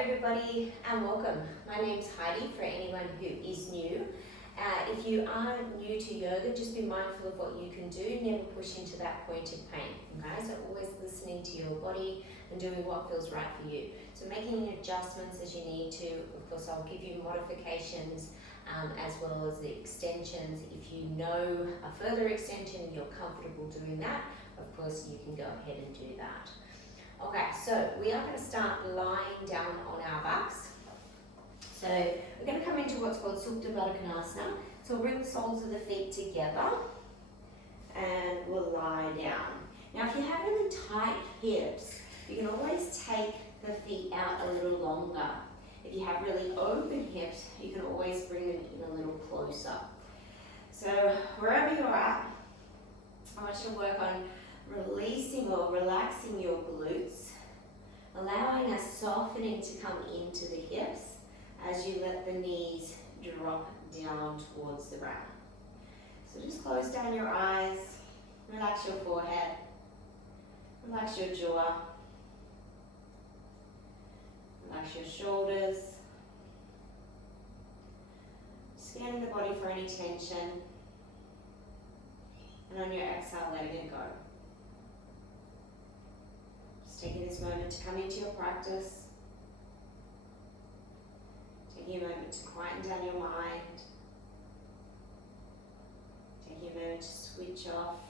everybody and welcome. My name's Heidi for anyone who is new. If you are new to yoga, just be mindful of what you can do. Never push into that point of pain. Okay, so always listening to your body and doing what feels right for you. So making adjustments as you need to. Of course, I'll give you modifications as well as the extensions. If you know a further extension and you're comfortable doing that, of course you can go ahead and do that. Okay, so we are going to start lying down on our backs. So we're going to come into what's called Badakanasana. So we'll bring the soles of the feet together and we'll lie down. Now if you have really tight hips, you can always take the feet out a little longer. If you have really open hips, you can always bring them in a little closer. So wherever you're at, I want you to work on releasing or relaxing your glutes, allowing a softening to come into the hips as you let the knees drop down towards the ground. So just close down your eyes, relax your forehead, relax your jaw, relax your shoulders, scanning the body for any tension, and on your exhale, letting it go. Taking this moment to come into your practice, taking a moment to quieten down your mind, taking a moment to switch off,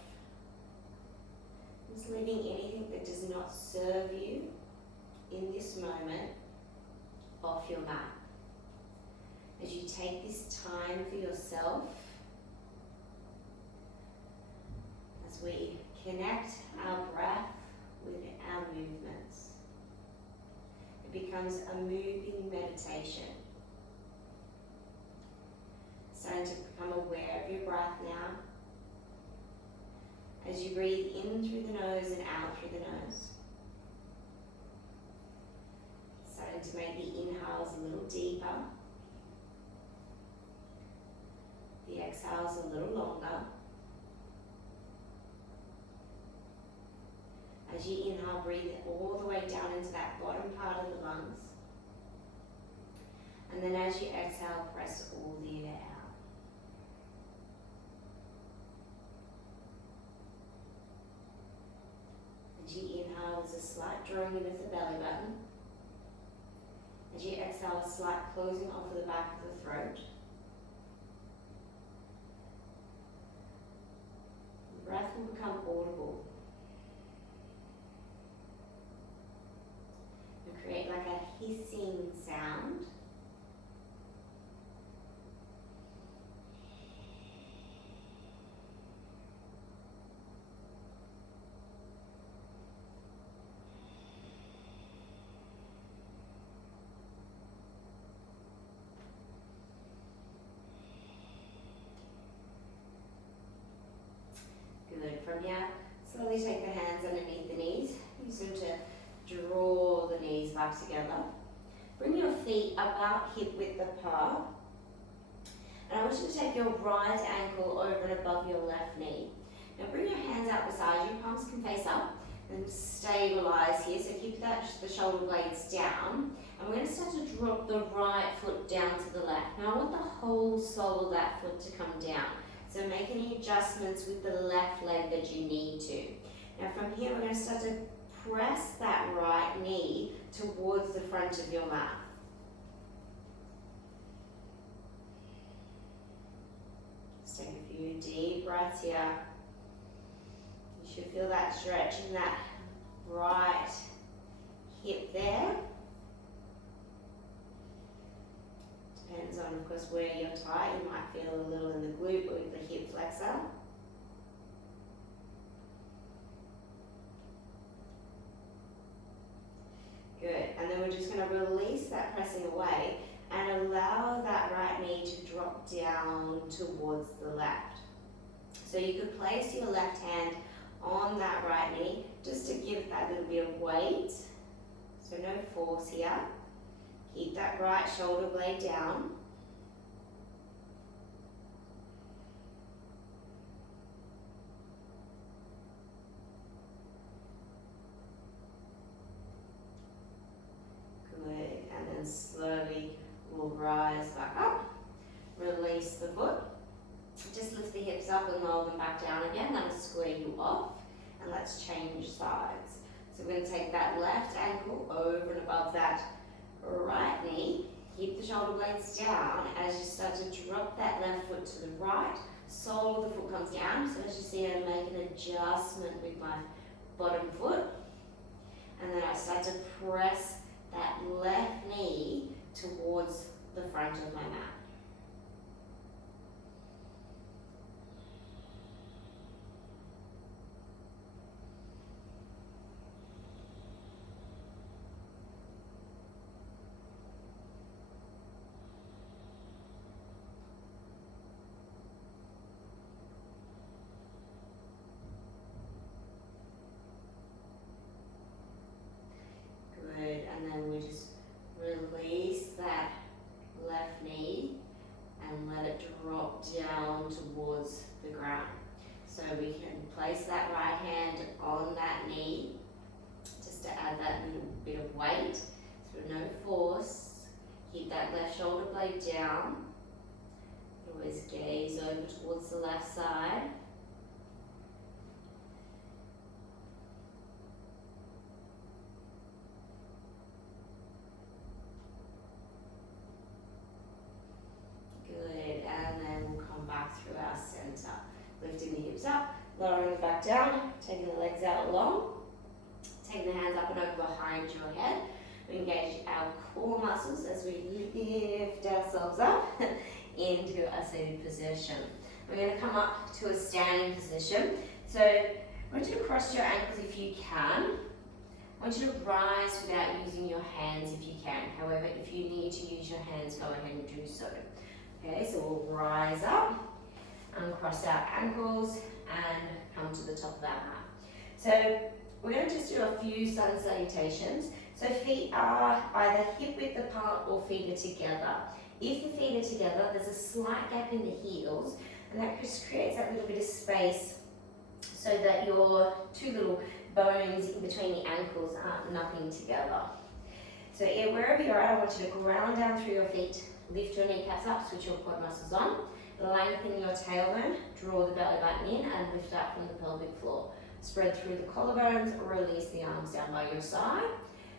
just leaving anything that does not serve you in this moment off your mat. As you take this time for yourself, as we connect our breath with our movements. It becomes a moving meditation. Starting to become aware of your breath now. As you breathe in through the nose and out through the nose. Starting to make the inhales a little deeper. The exhales a little longer. As you inhale, breathe all the way down into that bottom part of the lungs. And then as you exhale, press all the air out. As you inhale, there's a slight drawing in of the belly button. As you exhale, a slight closing off of the back of the throat. The breath will become audible. Create like a hissing sound. Good. From here, slowly take the hands underneath the knees. Use them to draw the knees back together. Bring your feet about hip width apart. And I want you to take your right ankle over and above your left knee. Now bring your hands out beside you, palms can face up, and stabilize here. So keep the shoulder blades down. And we're going to start to drop the right foot down to the left. Now I want the whole sole of that foot to come down. So make any adjustments with the left leg that you need to. Now from here we're going to start to press that right knee towards the front of your mat. Just take a few deep breaths here. You should feel that stretch in that right hip there. Depends on, of course, where you're tight. You might feel a little in the glute or with the hip flexor. Good, and then we're just going to release that pressing away and allow that right knee to drop down towards the left. So you could place your left hand on that right knee just to give that little bit of weight. So no force here. Keep that right shoulder blade down. Good, and going to take that left ankle over and above that right knee. Keep the shoulder blades down as you start to drop that left foot to the right. Sole of the foot comes down. So as you see, I make an adjustment with my bottom foot. And then I start to press that left knee towards the front of my mat. Good, and then we just release that left knee and let it drop down towards the ground. So we can place that right hand on that knee just to add that little bit of weight. So no force. Keep that left shoulder blade down. Always gaze over towards the left side. Good, and then we'll come back through our center. Lifting the hips up, lowering it back down, taking the legs out long, taking the hands up and over behind your head. We engage our core muscles as we lift ourselves up into a seated position. We're going to come up to a standing position. So I want you to cross your ankles if you can. I want you to rise without using your hands if you can. However, if you need to use your hands, go ahead and do so. Okay, so we'll rise up, uncross our ankles, and come to the top of our mat. So we're going to just do a few sun salutations. So feet are either hip width apart or feet are together. If the feet are together, there's a slight gap in the heels, and that just creates that little bit of space so that your two little bones in between the ankles aren't knuckling together. So wherever you're at, I want you to ground down through your feet, lift your kneecaps up, switch your quad muscles on, lengthen your tailbone, draw the belly button in and lift up from the pelvic floor. Spread through the collarbones, release the arms down by your side.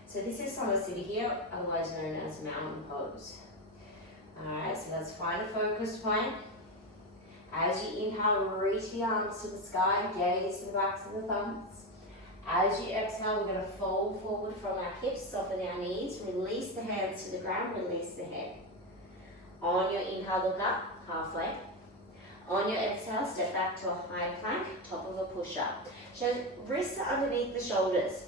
So this is Shavasana here, otherwise known as mountain pose. Alright, so let's find a focus point. As you inhale, reach the arms to the sky, gaze to the backs of the thumbs. As you exhale, we're going to fold forward from our hips, soften our knees, release the hands to the ground, release the head. On your inhale, look up, halfway. On your exhale, step back to a high plank, top of a push-up. So wrists are underneath the shoulders.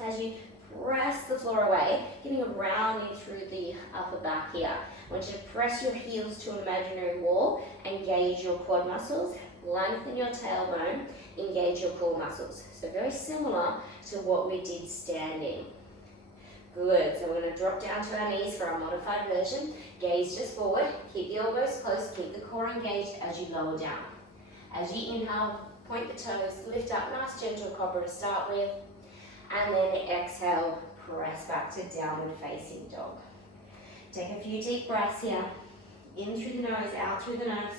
As you press the floor away, getting a rounding through the upper back here. I want you to press your heels to an imaginary wall, engage your quad muscles, lengthen your tailbone, engage your core muscles. So very similar to what we did standing. Good, so we're going to drop down to our knees for our modified version. Gaze just forward, keep the elbows close, keep the core engaged as you lower down. As you inhale, point the toes, lift up, nice gentle cobra to start with. And then exhale, press back to downward facing dog. Take a few deep breaths here. In through the nose, out through the nose.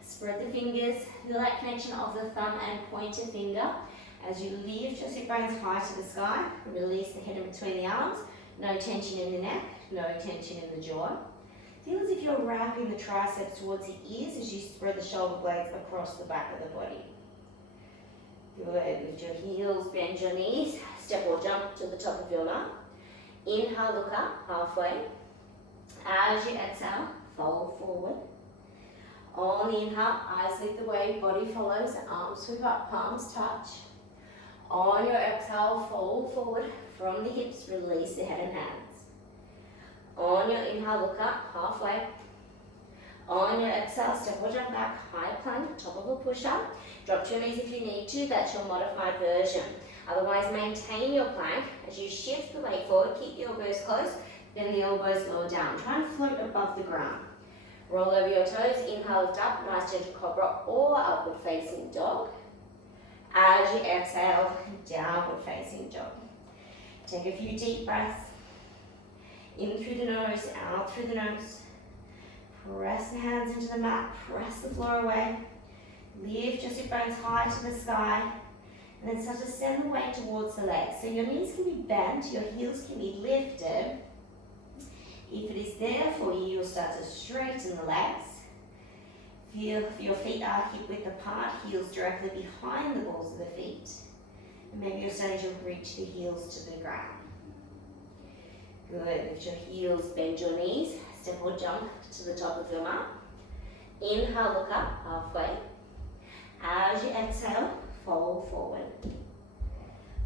Spread the fingers, feel that connection of the thumb and pointer finger. As you lift your sit bones high to the sky, release the head in between the arms. No tension in the neck, no tension in the jaw. Feel as if you're wrapping the triceps towards the ears as you spread the shoulder blades across the back of the body. Good, lift your heels, bend your knees, step or jump to the top of your mat. Inhale, look up, halfway. As you exhale, fold forward. On the inhale, eyes lead the way, body follows, arms sweep up, palms touch. On your exhale, fold forward from the hips, release the head and hands. On your inhale, look up, halfway. On your exhale, step or jump back, high plank, top of a push-up. Drop to your knees if you need to, that's your modified version. Otherwise, maintain your plank. As you shift the weight forward, keep the elbows close, then the elbows lower down. Try and float above the ground. Roll over your toes, inhale, lift up, nice gentle cobra or upward facing dog. As you exhale, downward facing dog. Take a few deep breaths. In through the nose, out through the nose. Press the hands into the mat, press the floor away. Lift your sit bones high to the sky. And then start to send the weight towards the legs. So your knees can be bent, your heels can be lifted. If it is there for you, you'll start to straighten the legs. Feel if your feet are hip width apart, heels directly behind the balls of the feet. And maybe you're starting to reach the heels to the ground. Good, lift your heels, bend your knees, step or jump to the top of your mat. Inhale, look up halfway. As you exhale, fold forward.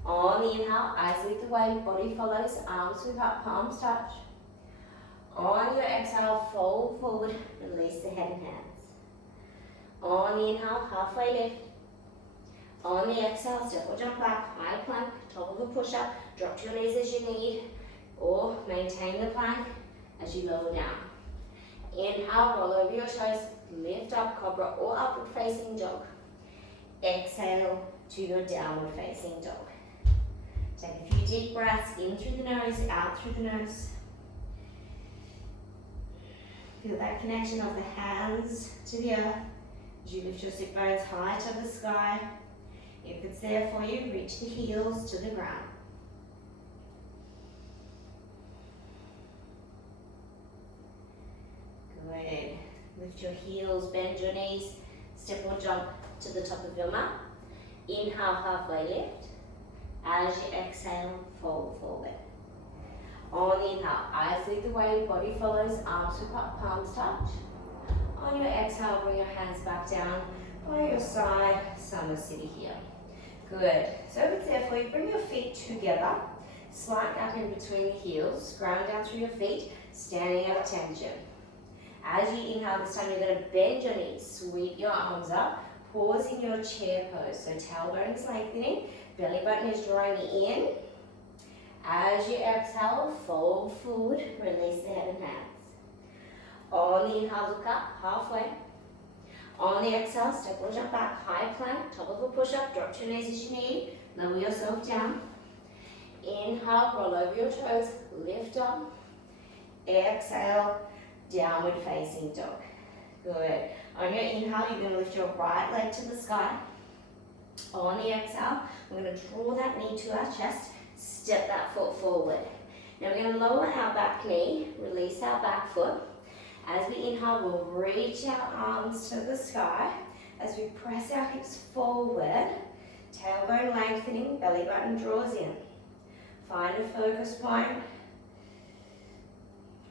On the inhale, eyes lead the way, body follows, arms sweep up, palms touch. On your exhale, fold forward, release the head and hands. On the inhale, halfway lift. On the exhale, step or jump back, high plank, top of a push-up, drop to your knees as you need, or maintain the plank as you lower down. Inhale, roll over your toes, lift up, cobra or upward facing dog. Exhale to your downward facing dog. Take a few deep breaths, in through the nose, out through the nose. Feel that connection of the hands to the earth as you lift your sit bones high to the sky. If it's there for you, reach the heels to the ground. Good. Lift your heels, bend your knees, step or jump to the top of your mat. Inhale, halfway lift. As you exhale, fold forward. On the inhale, eyes lead the way, body follows, arms sweep up, palms touch. On your exhale, bring your hands back down by your side, summer city here. Good. So if it's there for you, bring your feet together, slight gap in between the heels, ground down through your feet, standing at attention. As you inhale this time, you're going to bend your knees, sweep your arms up, pause in your chair pose. So tailbone is lengthening, belly button is drawing in. As you exhale, fold forward, release the head and hands. On the inhale, look up, halfway. On the exhale, step or jump back, high plank, top of a push-up, drop to your knees as you need, lower yourself down. Inhale, roll over your toes, lift up. Exhale, downward facing dog. Good. On your inhale, you're going to lift your right leg to the sky. On the exhale, we're going to draw that knee to our chest, step that foot forward. Now we're going to lower our back knee, release our back foot. As we inhale, we'll reach our arms to the sky. As we press our hips forward, tailbone lengthening, belly button draws in. Find a focus point.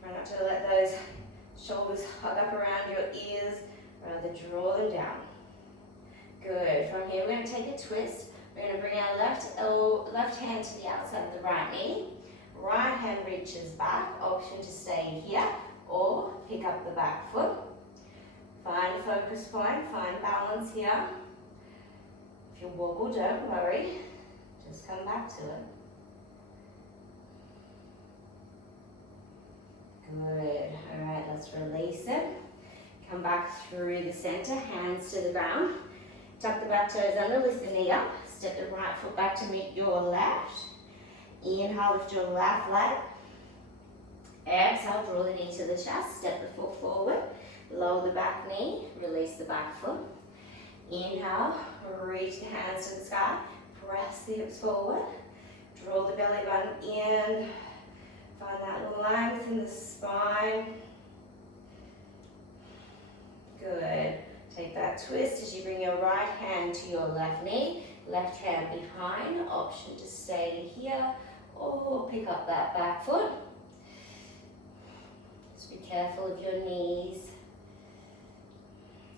Try not to let those shoulders hug up around your ears, rather draw them down. Good. From here, we're going to take a twist. We're going to bring our left hand to the outside of the right knee. Right hand reaches back. Option to stay here or pick up the back foot. Find a focus point. Find balance here. If you wobble, don't worry. Just come back to it. Good. All right, let's release it. Come back through the center, hands to the ground. Tuck the back toes under, lift the knee up. Step the right foot back to meet your left. Inhale, lift your left leg. Exhale, draw the knee to the chest. Step the foot forward. Lower the back knee. Release the back foot. Inhale, reach the hands to the sky. Press the hips forward. Draw the belly button in. Find that length in the spine. Good. Take that twist as you bring your right hand to your left knee, left hand behind. Option to stay here or pick up that back foot. Just be careful of your knees.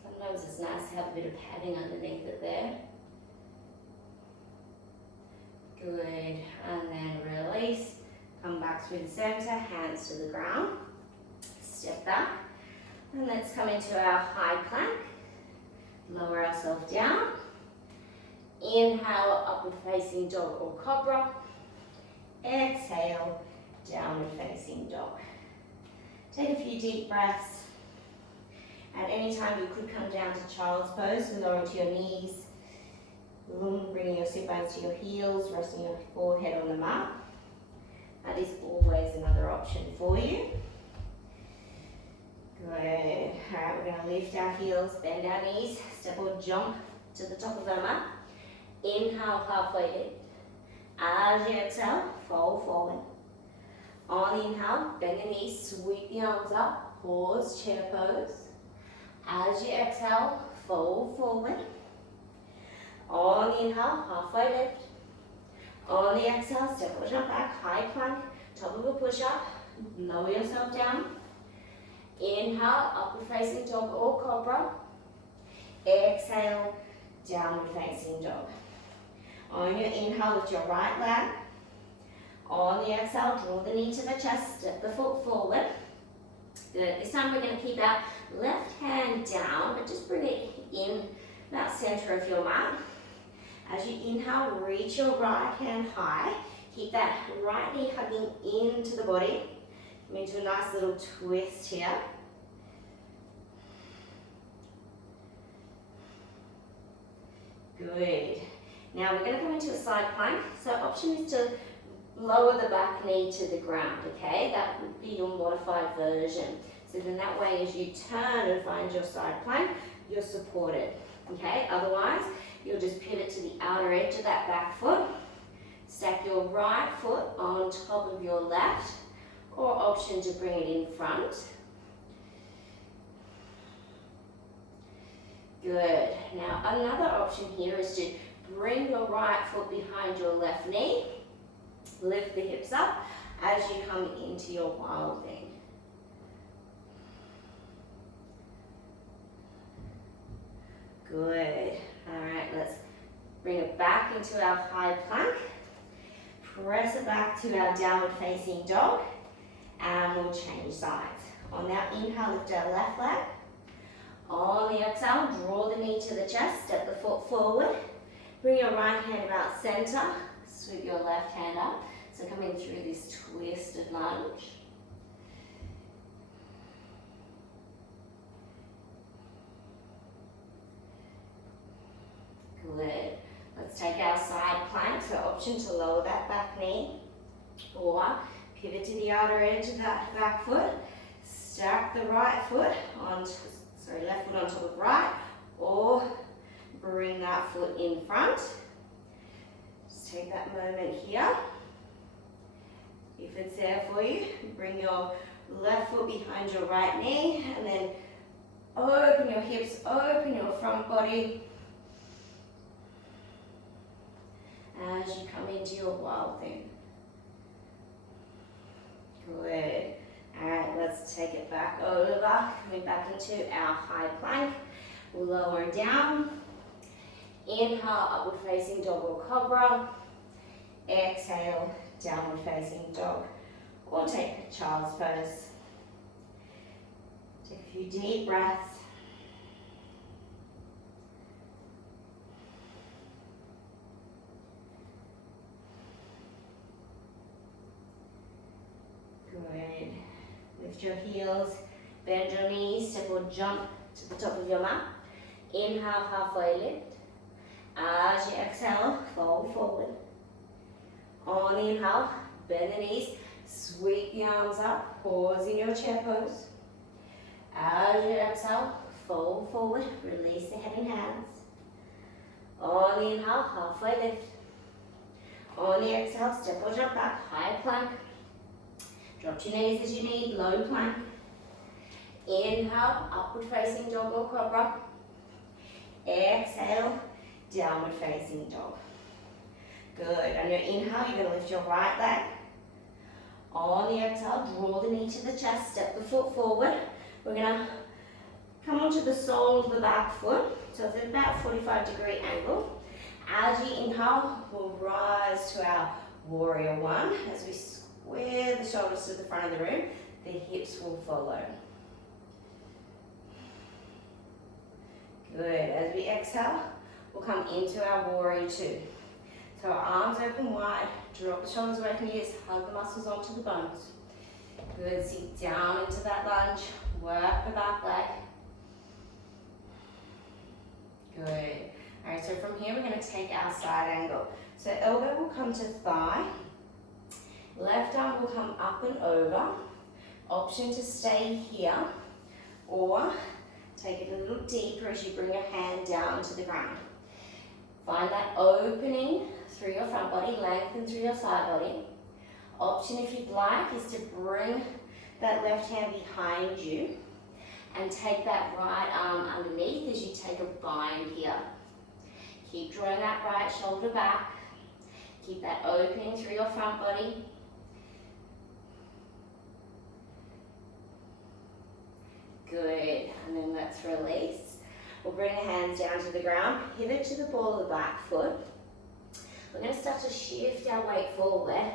Sometimes it's nice to have a bit of padding underneath it there. Good. And then release. Come back through the center, hands to the ground. Step back. And let's come into our high plank. Lower ourselves down. Inhale, upward facing dog or cobra. Exhale, downward facing dog. Take a few deep breaths. At any time, you could come down to child's pose, lower to your knees. Bringing your sit bones to your heels, resting your forehead on the mat. That is always another option for you. Good. All right, we're going to lift our heels, bend our knees, step or jump to the top of our mat. Inhale, halfway lift. As you exhale, fold forward. On the inhale, bend the knees, sweep the arms up, pause, chair pose. As you exhale, fold forward. On the inhale, halfway lift. On the exhale, step or jump back, high plank, top of a push-up, lower yourself down. Inhale, upward facing dog or cobra. Exhale, downward facing dog. On your inhale, lift your right leg. On the exhale, draw the knee to the chest, step the foot forward. Good. This time we're going to keep our left hand down, but just bring it in about center of your mat. As you inhale, reach your right hand high. Keep that right knee hugging into the body. Come into a nice little twist here. Good. Now we're going to come into a side plank. So option is to lower the back knee to the ground, okay? That would be your modified version. So then that way as you turn and find your side plank, you're supported, okay? Otherwise, you'll just pivot to the outer edge of that back foot. Stack your right foot on top of your left, or option to bring it in front. Good. Now another option here is to bring your right foot behind your left knee. Lift the hips up as you come into your wild thing. Good. All right, let's bring it back into our high plank. Press it back to our downward facing dog, and we'll change sides. On our inhale, lift our left leg. On the exhale, draw the knee to the chest, step the foot forward. Bring your right hand about center, sweep your left hand up. So coming through this twisted lunge. Good. Let's take our side plank. So option to lower that back knee, or pivot to the outer edge of that back foot. Stack the right foot on, left foot on top of right, or bring that foot in front. Just take that moment here. If it's there for you, bring your left foot behind your right knee, and then open your hips, open your front body as you come into your wild thing. Good. All right, let's take it back over, coming back into our high plank. Lower down. Inhale, upward facing dog or cobra. Exhale, downward facing dog, or take child's pose. Take a few deep breaths. Good. Lift your heels, bend your knees, step or jump to the top of your mat. Inhale, halfway lift. As you exhale, fold forward. On the inhale, bend the knees, sweep the arms up, pause in your chair pose. As you exhale, fold forward, release the head and hands. On the inhale, halfway lift. On the exhale, step or jump back, high plank. Drop your knees as you need, low plank. Inhale, upward facing dog or cobra. Exhale, downward facing dog. Good. On your inhale, you're going to lift your right leg. On the exhale, draw the knee to the chest, step the foot forward. We're going to come onto the sole of the back foot. So it's at about 45-degree angle. As you inhale, we'll rise to our warrior one. As we square the shoulders to the front of the room, the hips will follow. Good. As we exhale, we'll come into our warrior two. So our arms open wide, drop the shoulders away from the ears, hug the muscles onto the bones. Good. Sink down into that lunge, work the back leg. Good. All right, so from here we're going to take our side angle. So elbow will come to thigh, left arm will come up and over. Option to stay here, or take it a little deeper as you bring your hand down to the ground. Find that opening through your front body, lengthen through your side body. Option, if you'd like, is to bring that left hand behind you and take that right arm underneath as you take a bind here. Keep drawing that right shoulder back. Keep that opening through your front body. Good, and then let's release. We'll bring the hands down to the ground, pivot to the ball of the back foot. We're going to start to shift our weight forward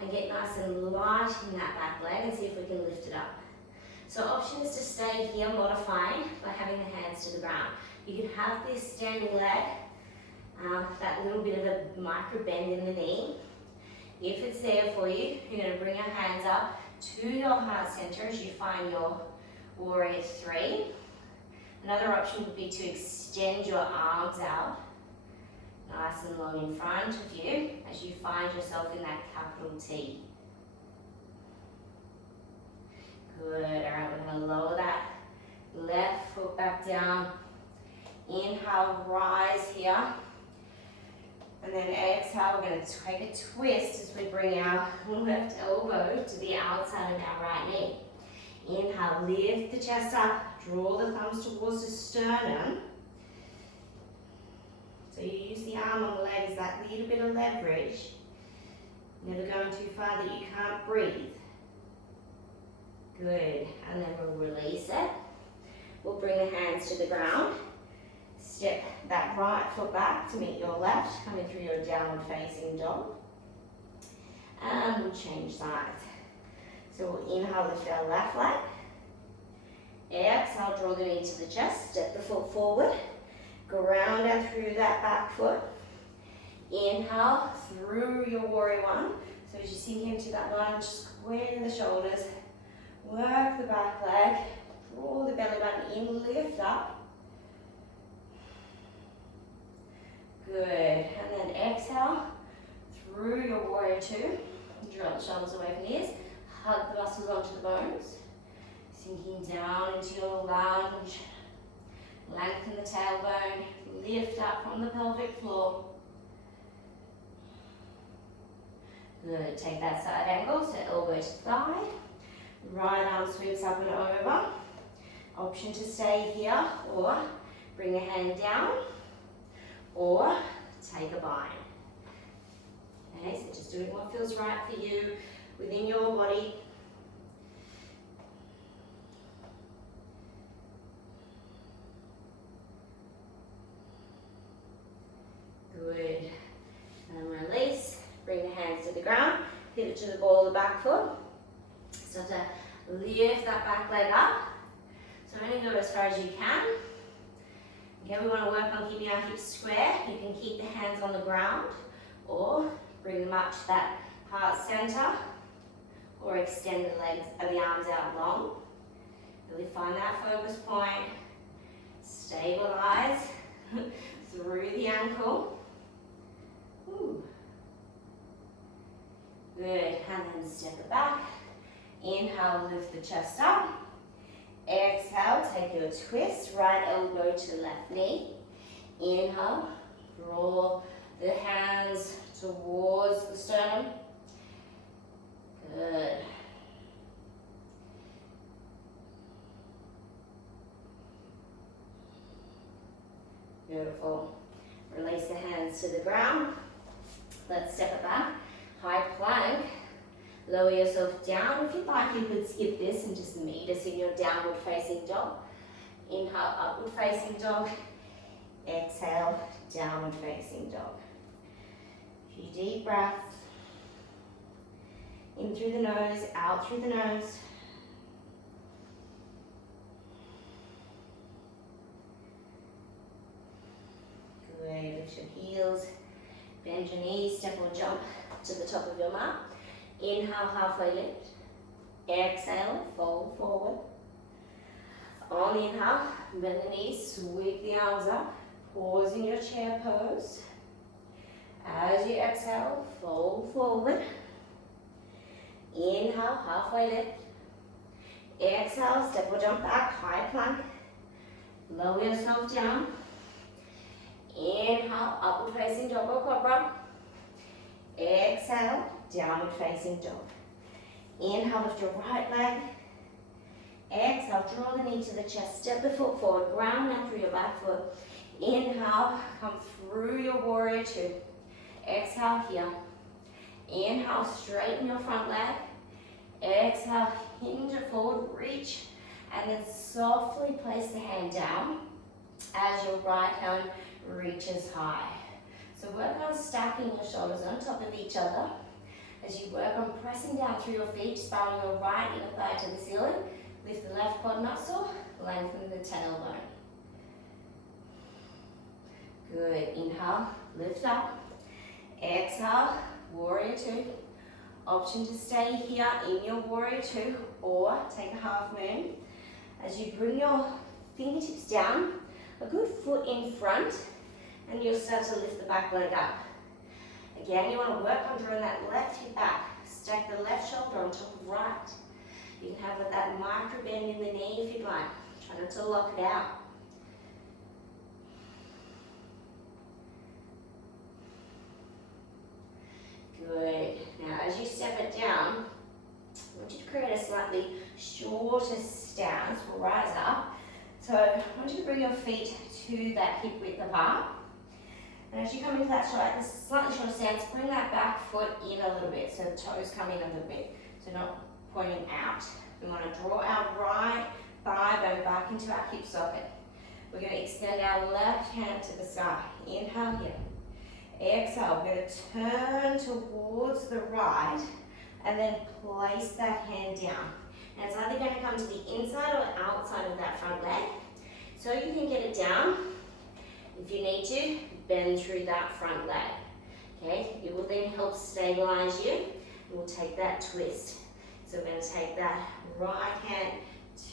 and get nice and light in that back leg and see if we can lift it up. So option is to stay here modifying by having the hands to the ground. You can have this standing leg, that little bit of a micro bend in the knee. If it's there for you, you're going to bring your hands up to your heart center as you find your warrior three. Another option would be to extend your arms out, nice and long in front of you as you find yourself in that capital T. Good, all right, we're going to lower that left foot back down. Inhale, rise here. And then exhale, we're going to take a twist as we bring our left elbow to the outside of our right knee. Inhale, lift the chest up, draw the thumbs towards the sternum. So you use the arm on the leg as that little bit of leverage. Never going too far that you can't breathe. Good, and then we'll release it. We'll bring the hands to the ground. Step that right foot back to meet your left, coming through your downward facing dog. And we'll change sides. So we'll inhale, lift our left leg. Exhale, draw the knee to the chest, step the foot forward. Ground out through that back foot. Inhale, through your warrior one. So as you sink into that lunge, square the shoulders. Work the back leg. Draw the belly button in, lift up. Good, and then exhale through your warrior two. Draw the shoulders away from the ears. Hug the muscles onto the bones. Sinking down into your lunge. Lengthen the tailbone. Lift up from the pelvic floor. Good, take that side angle, so elbow to thigh. Right arm sweeps up and over. Option to stay here or bring a hand down or take a bind. Okay, so just doing what feels right for you within your body. Good. And release. Bring the hands to the ground. Pivot to the ball of the back foot. Start to lift that back leg up. So only go as far as you can. Okay, we want to work on keeping our hips square. You can keep the hands on the ground or bring them up to that heart center or extend the legs or the arms out long. Really find that focus point. Stabilize through the ankle. Ooh. Good, and then step it back. Inhale, lift the chest up. Exhale, take your twist, right elbow to left knee. Inhale, draw the hands towards the sternum. Good. Beautiful. Release the hands to the ground. Let's step it back. High plank. Lower yourself down. If you'd like, you could skip this and just meet us in your downward facing dog. Inhale, upward facing dog. Exhale, downward facing dog. A few deep breaths. In through the nose, out through the nose. Good, lift your heels. Bend your knees, step or jump to the top of your mat. Inhale, halfway lift. Exhale, fold forward. On the inhale, bend the knees, sweep the arms up. Pause in your chair pose. As you exhale, fold forward. Inhale, halfway lift. Exhale, step or jump back, high plank. Lower yourself down. Inhale, upward facing dog or cobra. Exhale, downward facing dog. Inhale, lift your right leg. Exhale, draw the knee to the chest, step the foot forward, ground down through your back foot. Inhale, come through your warrior two. Exhale here. Inhale, straighten your front leg. Exhale, hinge it forward, reach, and then softly place the hand down as your right hand reaches high. So work on stacking your shoulders on top of each other as you work on pressing down through your feet, spiraling your right inner thigh to the ceiling. Lift the left quad muscle, lengthen the tailbone. Good, inhale, lift up. Exhale, warrior two. Option to stay here in your warrior two or take a half moon. As you bring your fingertips down, a good foot in front, and you'll start to lift the back leg up. Again, you want to work on drawing that left hip back. Stack the left shoulder on top of right. You can have that micro bend in the knee if you'd like. Try not to lock it out. Good. Now, as you step it down, I want you to create a slightly shorter stance. We'll rise up. So, I want you to bring your feet to that hip width apart. And as you come into that slightly shorter stance, bring that back foot in a little bit. So the toes come in a little bit. So not pointing out. We want to draw our right thigh bone back into our hip socket. We're going to extend our left hand to the sky. Inhale here. Exhale, we're going to turn towards the right and then place that hand down. And it's either going to come to the inside or outside of that front leg. So you can get it down. If you need to, bend through that front leg. Okay, it will then help stabilize you. We'll take that twist. So we're going to take that right hand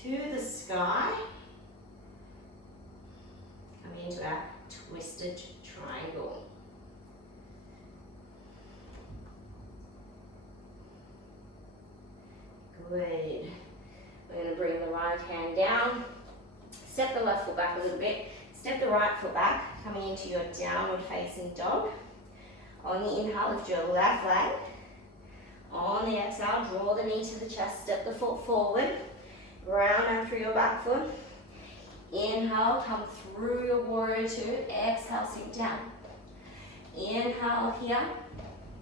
to the sky. Come into our twisted triangle. Good. We're going to bring the right hand down. Step the left foot back a little bit. Step the right foot back, coming into your downward facing dog. On the inhale, lift your left leg. On the exhale, draw the knee to the chest, step the foot forward. Ground down through your back foot. Inhale, come through your warrior two. Exhale, sink down. Inhale here,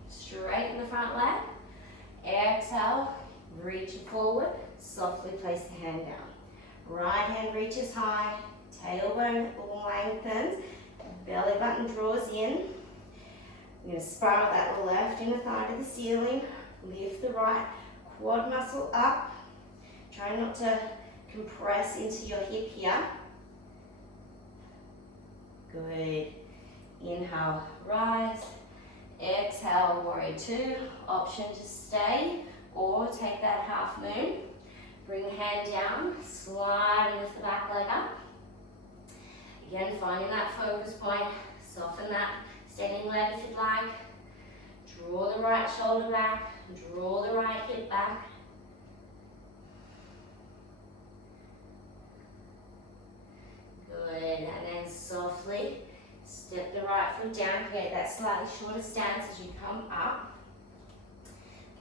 straighten the front leg. Exhale, reach forward, softly place the hand down. Right hand reaches high, tailbone lengthens, belly button draws in. You're going to spiral that left inner thigh to the ceiling, lift the right quad muscle up. Try not to compress into your hip here. Good. Inhale, rise. Exhale, warrior two. Option to stay or take that half moon. Bring the hand down, slide and lift the back leg up. Again, finding that focus point, soften that standing leg if you'd like. Draw the right shoulder back, draw the right hip back. Good, and then softly step the right foot down, create that slightly shorter stance as you come up.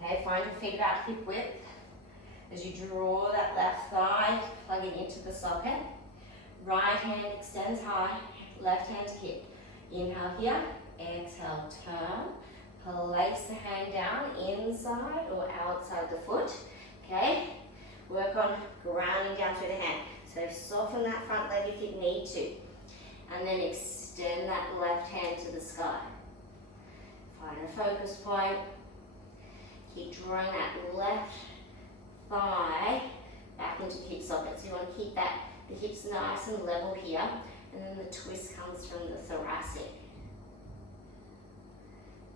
Okay, find your feet about hip width. As you draw that left thigh, plug it into the socket. Right hand extends high, left hand to hip. Inhale here, exhale, turn. Place the hand down inside or outside the foot. Okay, work on grounding down through the hand. So soften that front leg if you need to. And then extend that left hand to the sky. Find a focus point. Keep drawing that left thigh back into the hip socket. So you want to keep the hips nice and level here, and then the twist comes from the thoracic.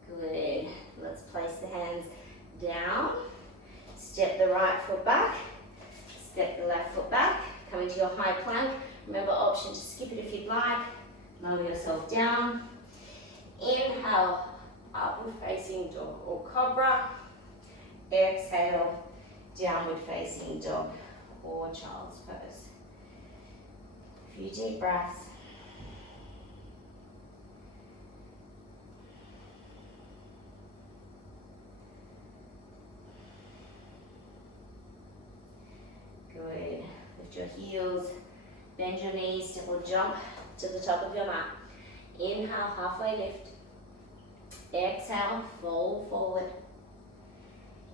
Good. Let's place the hands down. Step the right foot back. Step the left foot back. Come into your high plank. Remember, option to skip it if you'd like. Lower yourself down. Inhale, upward facing dog or cobra. Exhale, downward facing dog or child's pose. A few deep breaths. Lift your heels, bend your knees, or jump to the top of your mat. Inhale, halfway lift. Exhale, fold forward.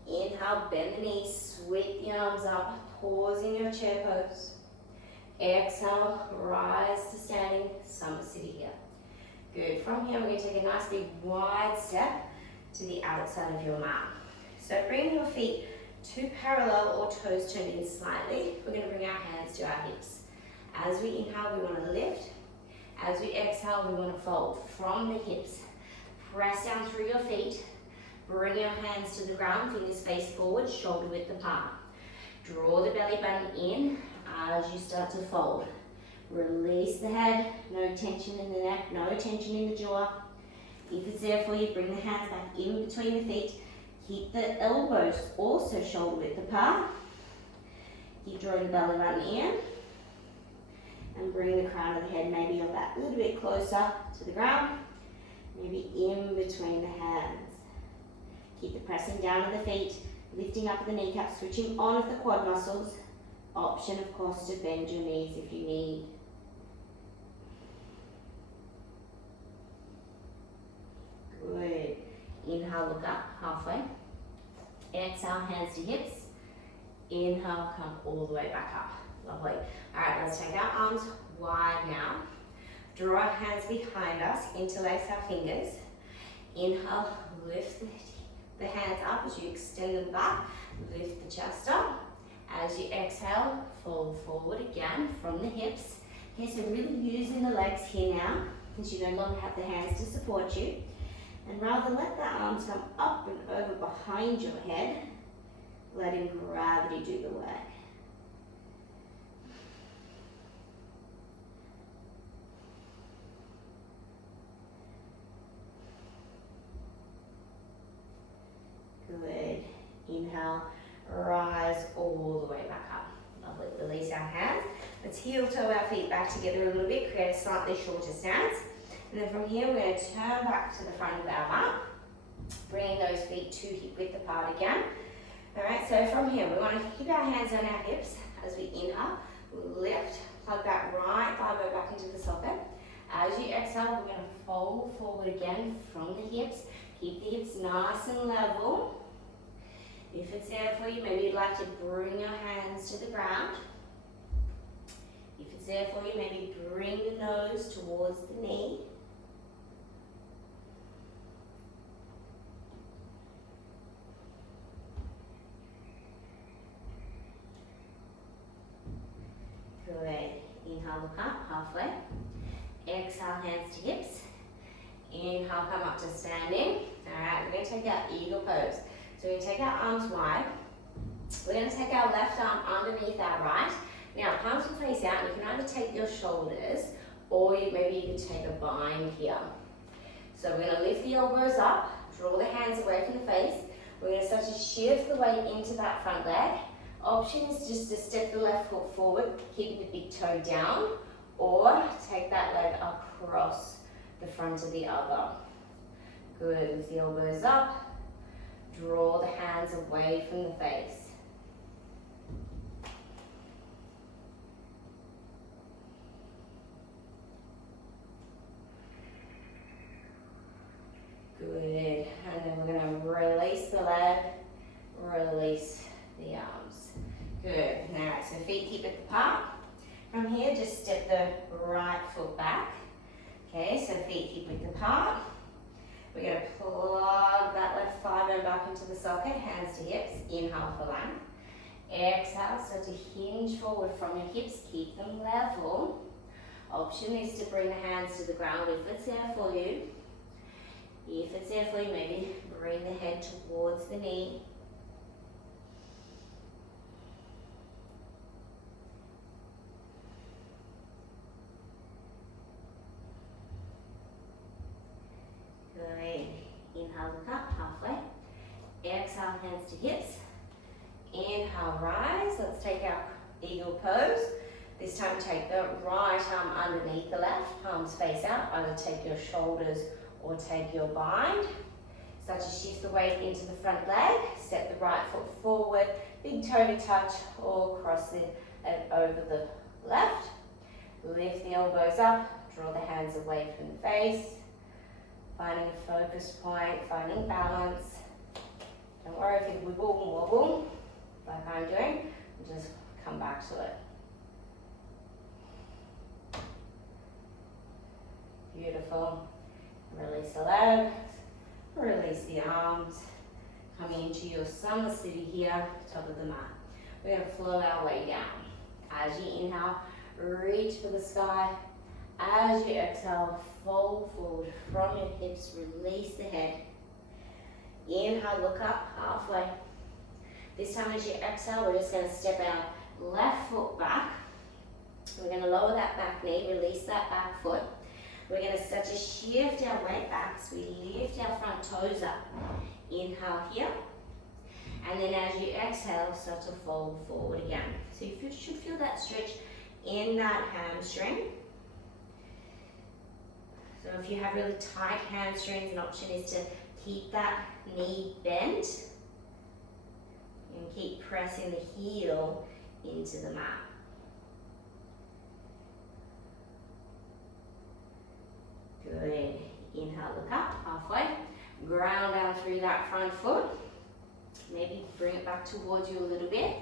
Inhale, bend the knees, sweep the arms up, pause in your chair pose. Exhale, rise to standing, summer city here. Good. From here, we're going to take a nice big wide step to the outside of your mat. So bring your feet to parallel or toes turned in slightly. We're going to bring our hands to our hips. As we inhale, we want to lift. As we exhale, we want to fold from the hips. Press down through your feet. Bring your hands to the ground, fingers face forward, shoulder width apart. Draw the belly button in as you start to fold. Release the head, no tension in the neck, no tension in the jaw. If it's there for you, bring the hands back in between the feet. Keep the elbows also shoulder width apart. Keep drawing the belly button in. And bring the crown of the head maybe back a little bit closer to the ground. Maybe in between the hands. Keep the pressing down of the feet, lifting up the kneecaps, switching on of the quad muscles. Option, of course, to bend your knees if you need. Good. Inhale, look up halfway. Exhale, hands to hips. Inhale, come all the way back up. Lovely. All right, let's take our arms wide now. Draw our hands behind us, interlace our fingers. Inhale, lift the hands up as you extend them back. Lift the chest up. As you exhale, fold forward again from the hips. Okay, so really using the legs here now, because you no longer have the hands to support you. And rather let the arms come up and over behind your head, letting gravity do the work. Good. Inhale, rise all the way back up. Lovely. Release our hands. Let's heel toe our feet back together a little bit, create a slightly shorter stance. And then from here, we're going to turn back to the front of our mat. Bring those feet to hip width apart again. All right, so from here, we want to keep our hands on our hips as we inhale. Lift, plug that right thigh bone back into the socket. As you exhale, we're going to fold forward again from the hips. Keep the hips nice and level. If it's there for you, maybe you'd like to bring your hands to the ground. If it's there for you, maybe bring the nose towards the knee. Good. Inhale, look up, halfway. Exhale, hands to hips. Inhale, come up to standing. All right, we're going to take our eagle pose. So we're going to take our arms wide. We're going to take our left arm underneath our right. Now, palms will face out. You can either take your shoulders or maybe you can take a bind here. So we're going to lift the elbows up, draw the hands away from the face. We're going to start to shift the weight into that front leg. Option is just to step the left foot forward, keeping the big toe down, or take that leg across the front of the other. Good. With the elbows up. Draw the hands away from the face. Good. And then we're going to release the leg, release the arms. Good. All right, so feet hip width apart. From here, just step the right foot back. Okay, so feet hip width apart. We're going to plug that left thigh bone back into the socket, hands to hips, inhale for line. Exhale, so to hinge forward from your hips, keep them level. Option is to bring the hands to the ground if it's there for you. If it's there for you, maybe bring the head towards the knee. Good. Inhale, look up, halfway. Exhale, hands to hips. Inhale, rise. Let's take our eagle pose. This time take the right arm underneath the left, palms face out. Either take your shoulders or take your bind. Start to shift the weight into the front leg. Step the right foot forward, big toe to touch, or cross the and over the left. Lift the elbows up, draw the hands away from the face, finding a focus point, finding balance. Don't worry if you wiggle and wobble, like I'm doing, just come back to it. Beautiful. Release the legs, release the arms. Coming into your summer city here, top of the mat. We're going to flow our way down. As you inhale, reach for the sky. As you exhale, fold forward from your hips, release the head. Inhale, look up halfway. This time as you exhale, we're just going to step our left foot back. We're going to lower that back knee, release that back foot. We're going to start to shift our weight back, so we lift our front toes up. Inhale here. And then as you exhale, start to fold forward again. So you should feel that stretch in that hamstring. So if you have really tight hamstrings, an option is to keep that knee bent and keep pressing the heel into the mat. Good. Inhale, look up, halfway. Ground down through that front foot. Maybe bring it back towards you a little bit.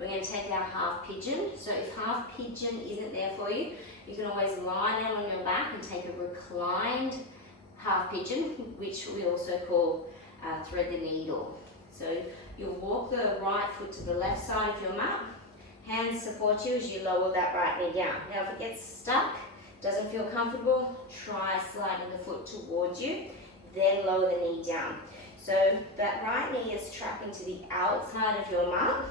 We're going to take our half pigeon. So if half pigeon isn't there for you, you can always lie down on your back and take a reclined half pigeon, which we also call thread the needle. So you'll walk the right foot to the left side of your mat. Hands support you as you lower that right knee down. Now if it gets stuck, doesn't feel comfortable, try sliding the foot towards you, then lower the knee down. So that right knee is tracking to the outside of your mat.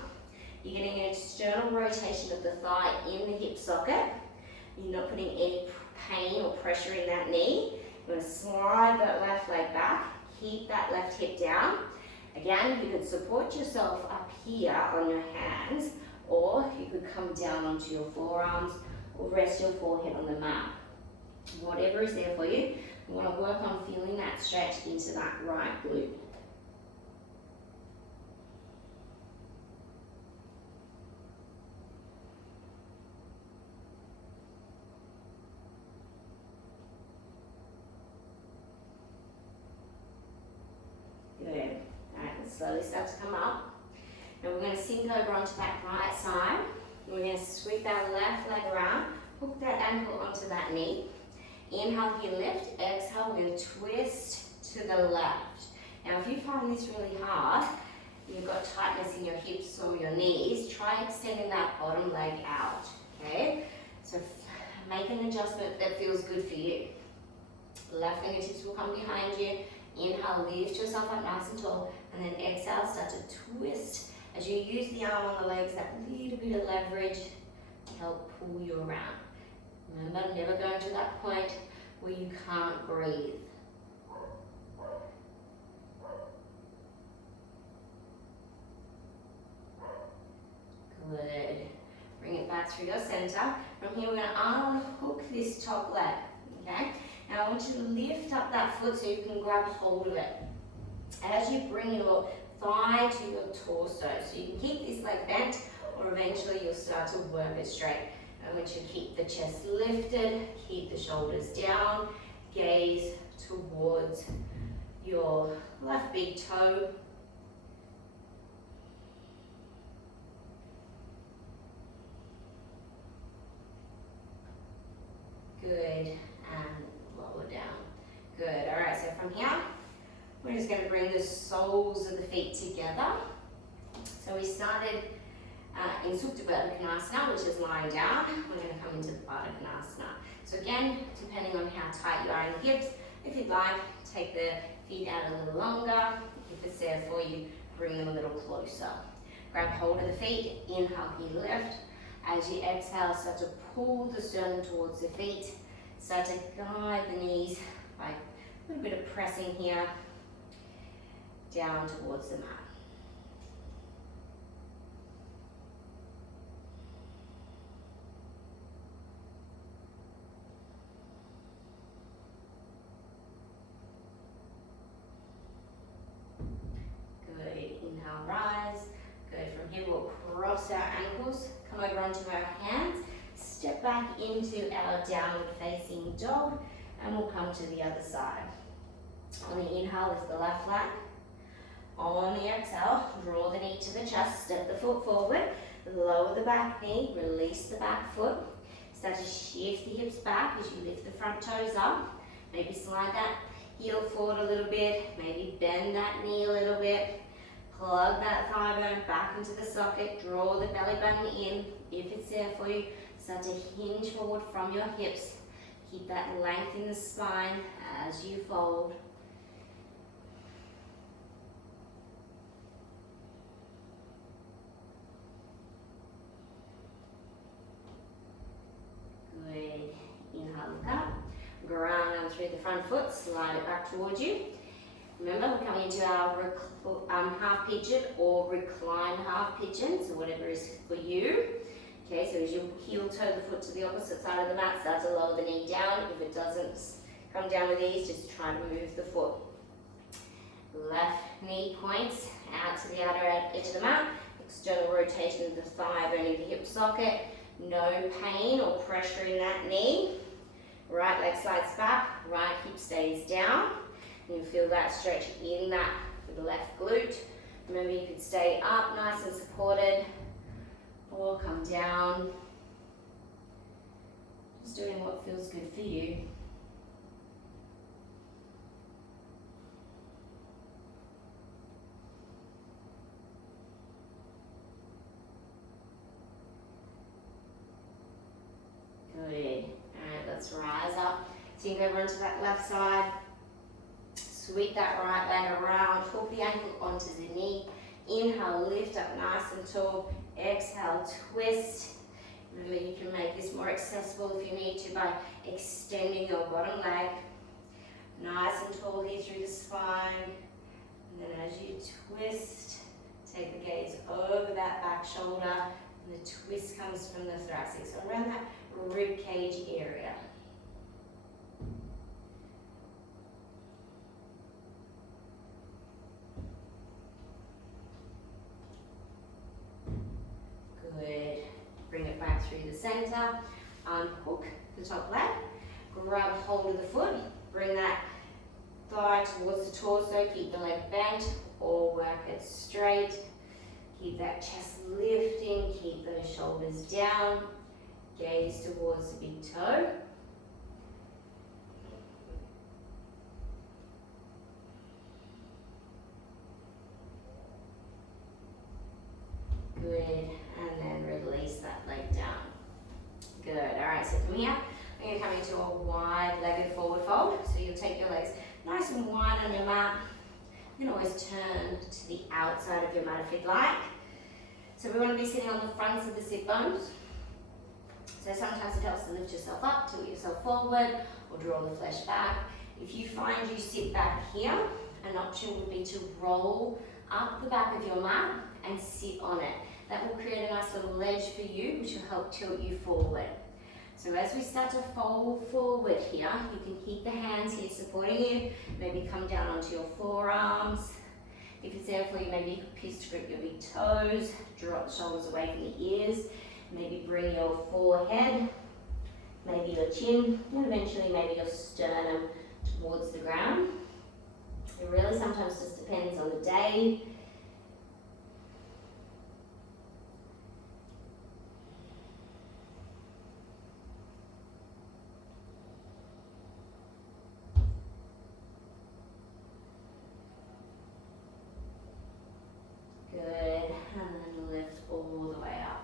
You're getting an external rotation of the thigh in the hip socket. You're not putting any pain or pressure in that knee. You're going to slide that left leg back, keep that left hip down. Again, you could support yourself up here on your hands, or you could come down onto your forearms or rest your forehead on the mat. Whatever is there for you, you want to work on feeling that stretch into that right glute. Good. Alright, let's slowly start to come up. Now we're going to sink over onto that right side. We're going to sweep our left leg around, hook that ankle onto that knee. Inhale here, lift. Exhale, we're going to twist to the left. Now if you find this really hard, you've got tightness in your hips or your knees, try extending that bottom leg out, okay? So make an adjustment that feels good for you. Left fingertips will come behind you. Inhale, lift yourself up nice and tall, and then exhale, start to twist. As you use the arm on the legs, that little bit of leverage to help pull you around. Remember, never going to that point where you can't breathe. Good. Bring it back through your center. From here, we're going to unhook this top leg. Okay? Now I want you to lift up that foot so you can grab hold of it. As you bring your thigh to your torso, so you can keep this leg bent, or eventually you'll start to work it straight. I want you to keep the chest lifted, keep the shoulders down, gaze towards your left big toe. Good, and lower down. Good, all right, so from here, we're just going to bring the soles of the feet together. So we started in Badakanasana, which is lying down. We're going to come into the Badakanasana. So again, depending on how tight you are in the hips, if you'd like, take the feet out a little longer. If it's there for you, bring them a little closer. Grab hold of the feet, inhale here, lift. As you exhale, start to pull the sternum towards the feet. Start to guide the knees by a little bit of pressing here, down towards the mat. Good, inhale, rise. Good, from here we'll cross our ankles, come over over onto our hands, step back into our downward facing dog, and we'll come to the other side. On the inhale, lift the left leg. On the exhale, draw the knee to the chest, step the foot forward, lower the back knee, release the back foot. Start to shift the hips back as you lift the front toes up. Maybe slide that heel forward a little bit, maybe bend that knee a little bit. Plug that thigh bone back into the socket, draw the belly button in. If it's there for you, start to hinge forward from your hips. Keep that length in the spine as you fold. Good. Inhale, look up. Ground down through the front foot, slide it back towards you. Remember, we're coming into our half pigeon or reclined half pigeon, so whatever is for you. Okay, so as you heel toe the foot to the opposite side of the mat, start to lower the knee down. If it doesn't come down with ease, just try to move the foot. Left knee points out to the outer edge of the mat. External rotation of the thigh bone into the hip socket. No pain or pressure in that knee. Right leg slides back, right hip stays down. And you feel that stretch in that for the left glute. Remember, you could stay up nice and supported or come down. Just doing what feels good for you. Good. Alright, let's rise up. Sink over onto that left side. Sweep that right leg around. Hook the ankle onto the knee. Inhale, lift up nice and tall. Exhale, twist. Remember, you can make this more accessible if you need to by extending your bottom leg. Nice and tall here through the spine. And then as you twist, take the gaze over that back shoulder. And the twist comes from the thoracic. So around that rib cage area. Good. Bring it back through the center. Unhook the top leg. Grab hold of the foot. Bring that thigh towards the torso. Keep the leg bent or work it straight. Keep that chest lifting. Keep those shoulders down. Gaze towards the big toe. Good, and then release that leg down. Good, all right, so from here, I'm gonna come into a wide-legged forward fold. So you'll take your legs nice and wide on your mat. You can always turn to the outside of your mat if you'd like. So we wanna be sitting on the fronts of the sit bones. So sometimes it helps to lift yourself up, tilt yourself forward, or draw the flesh back. If you find you sit back here, an option would be to roll up the back of your mat and sit on it. That will create a nice little ledge for you, which will help tilt you forward. So as we start to fold forward here, you can keep the hands here supporting you. Maybe come down onto your forearms. If it's there for you, maybe you can kiss grip your big toes, drop the shoulders away from the ears. Maybe bring your forehead, maybe your chin, and eventually maybe your sternum towards the ground. It really sometimes just depends on the day. Good, and then lift all the way up.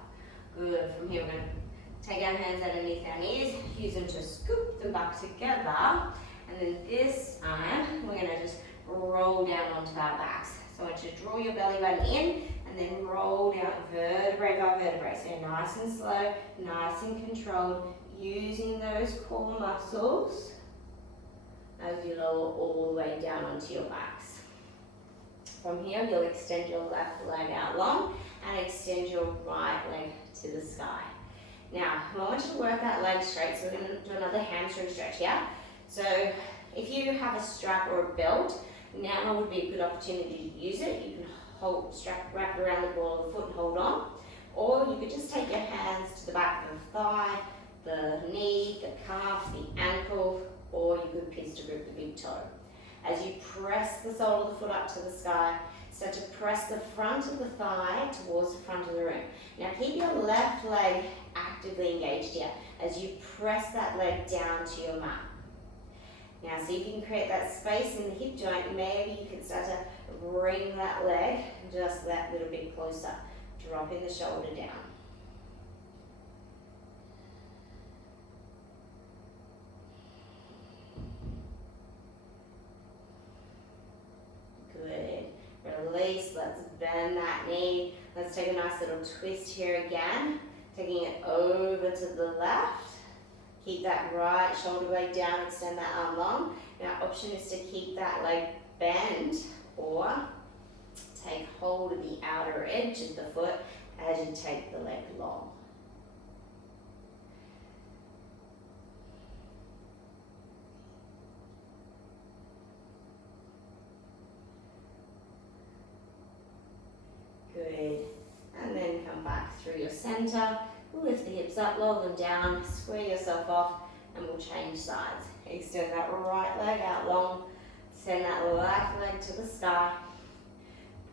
Good, from here we're going to take our hands underneath our knees, use them to scoop them back together, and then this time we're going to just roll down onto our backs. So I want you to draw your belly button in and then roll down vertebrae by vertebrae. So nice and slow, nice and controlled, using those core muscles as you lower all the way down onto your backs. From here, you'll extend your left leg out long and extend your right leg to the sky. Now, I want you to work that leg straight, so we're going to do another hamstring stretch here. So if you have a strap or a belt, now would be a good opportunity to use it. You can hold, wrap around the ball of the foot and hold on. Or you could just take your hands to the back of the thigh, the knee, the calf, the ankle, or you could pistol grip the big toe. As you press the sole of the foot up to the sky, start to press the front of the thigh towards the front of the room. Now keep your left leg actively engaged here as you press that leg down to your mat. Now see if you can create that space in the hip joint. Maybe you can start to bring that leg just that little bit closer, dropping the shoulder down. Good. Release, let's bend that knee. Let's take a nice little twist here again, taking it over to the left. Keep that right shoulder blade down, extend that arm long. Now option is to keep that leg bent or take hold of the outer edge of the foot as you take the leg long. Good. And then come back through your center. Lift the hips up, lower them down, square yourself off, and we'll change sides. Extend that right leg out long. Send that left leg to the sky.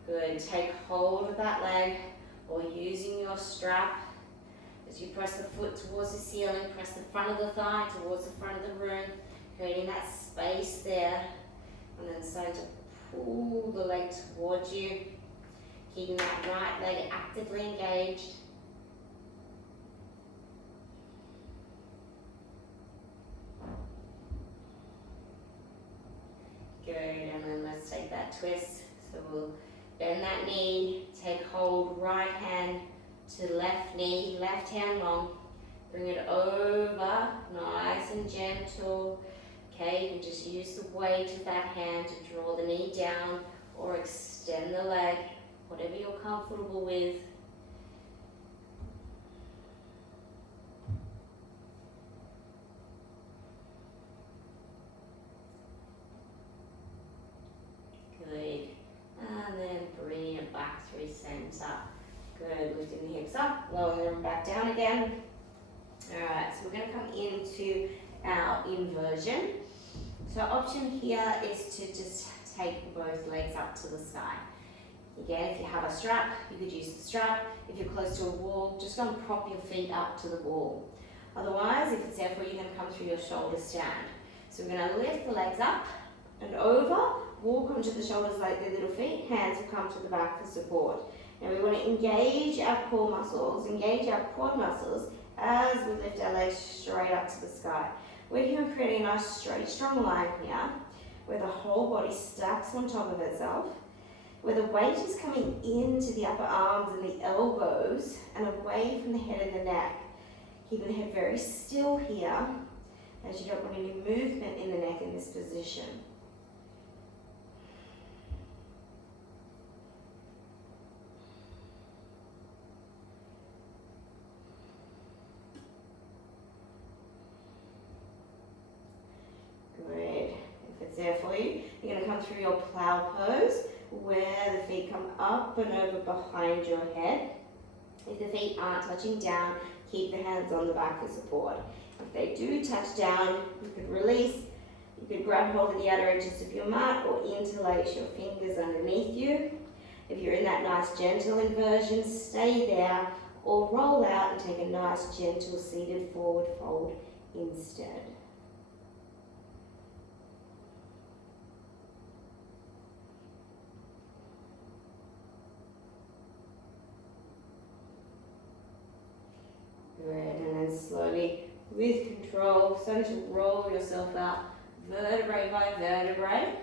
Good. Take hold of that leg or using your strap. As you press the foot towards the ceiling, press the front of the thigh towards the front of the room, creating that space there. And then start to pull the leg towards you, keeping that right leg actively engaged. Good, and then let's take that twist. So we'll bend that knee, take hold, right hand to left knee, left hand long. Bring it over, nice and gentle. Okay, you can just use the weight of that hand to draw the knee down or extend the leg, whatever you're comfortable with. Good. And then bring it back through center. Good. Lifting the hips up, lowering them back down again. Alright, so we're going to come into our inversion. So option here is to just take both legs up to the sky. Again, if you have a strap, you could use the strap. If you're close to a wall, just go and prop your feet up to the wall. Otherwise, if it's there for you, you're going to come through your shoulder stand. So we're going to lift the legs up and over, walk onto the shoulders like the little feet, hands will come to the back for support. Now we want to engage our core muscles, engage our quad muscles as we lift our legs straight up to the sky. We're here creating a nice straight, strong line here, where the whole body stacks on top of itself, where the weight is coming into the upper arms and the elbows and away from the head and the neck. Keeping the head very still here, as you don't want any movement in the neck in this position. Good. If it's there for you, you're going to come through your plow pose, where the feet come up and over behind your head. If the feet aren't touching down, keep the hands on the back for support. If they do touch down, you could release. You could grab hold of the outer edges of your mat or interlace your fingers underneath you. If you're in that nice gentle inversion, stay there or roll out and take a nice gentle seated forward fold instead. Good, and then slowly, with control, start to roll yourself out vertebrae by vertebrae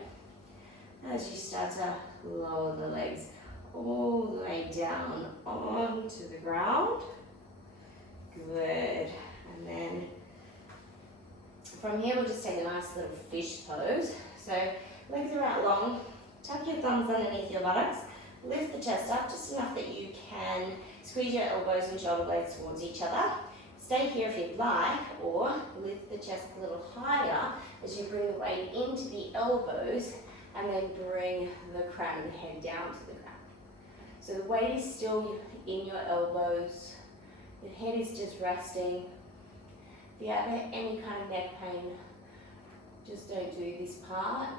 as you start to lower the legs all the way down onto the ground. Good, and then from here we'll just take a nice little fish pose. So legs are out long, tuck your thumbs underneath your buttocks, lift the chest up just enough that you can squeeze your elbows and shoulder blades towards each other. Stay here if you'd like, or lift the chest a little higher as you bring the weight into the elbows and then bring the crown of the head down to the ground. So the weight is still in your elbows, your head is just resting. If you have any kind of neck pain, just don't do this part.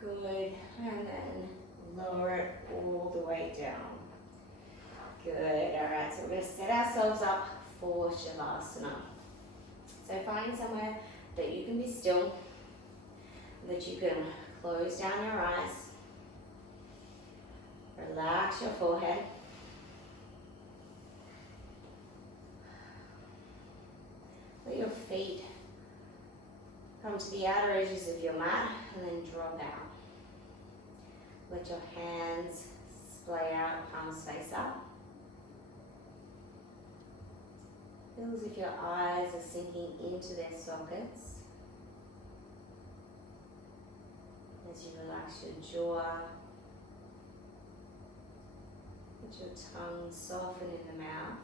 Good, and then lower it all the way down. Good, alright, so we're going to set ourselves up for Shavasana. So find somewhere that you can be still, that you can close down your eyes, relax your forehead. Let your feet come to the outer edges of your mat and then drop out. Let your hands splay out, palms face up. Feel as if your eyes are sinking into their sockets. As you relax your jaw, let your tongue soften in the mouth.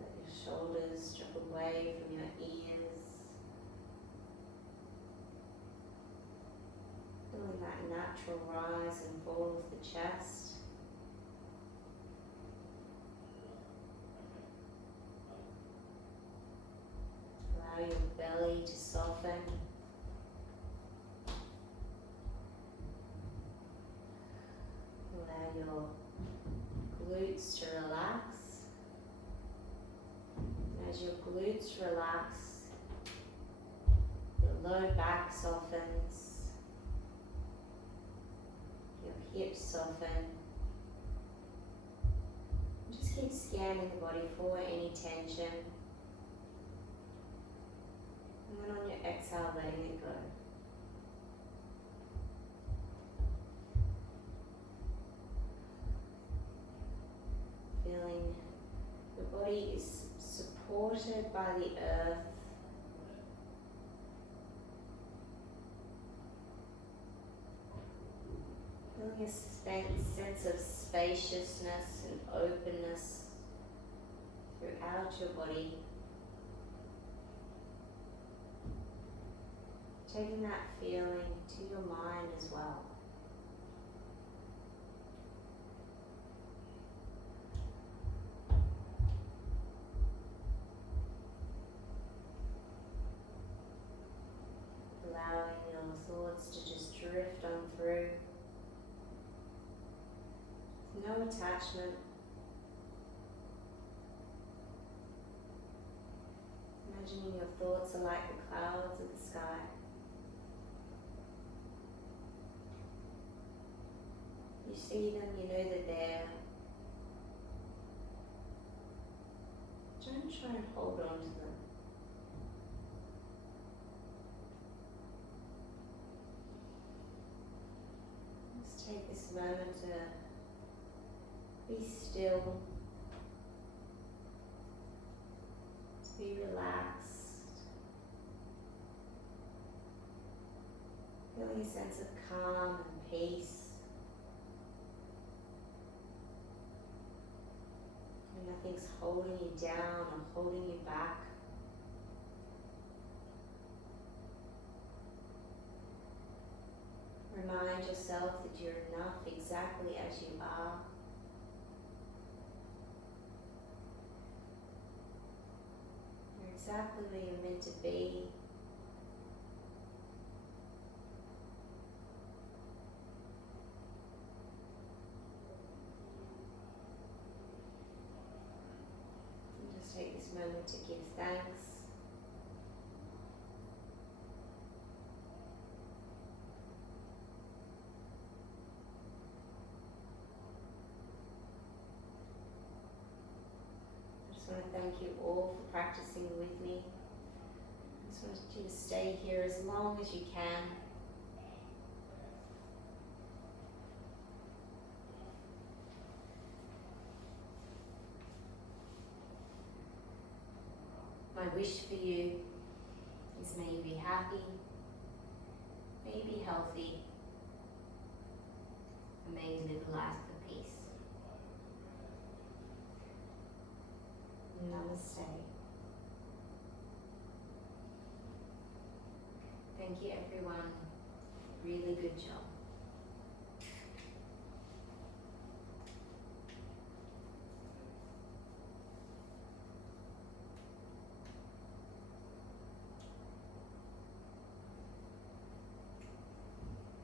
Let your shoulders drop away from your ears. Feeling that natural rise and fall of the chest. Allow your belly to soften. Allow your glutes to relax. As your glutes relax, your low back softens, your hips soften. Just keep scanning the body for any tension. And then on your exhale, letting it go. Feeling your body is supported by the earth. Feeling a sense of spaciousness and openness throughout your body. Taking that feeling to your mind as well. Allowing your thoughts to just drift on through. No attachment. Imagining your thoughts are like the clouds of the sky. You see them, you know they're there. Don't try and hold on to them. Just take this moment to be still, to be relaxed, feeling a sense of calm and peace. Nothing's holding you down or holding you back. Remind yourself that you're enough exactly as you are. You're exactly where you're meant to be. Take this moment to give thanks. I just want to thank you all for practicing with me. I just want you to stay here as long as you can. My wish for you is may you be happy, may you be healthy, and may you live a life of peace. Namaste. Thank you, everyone. Really good job.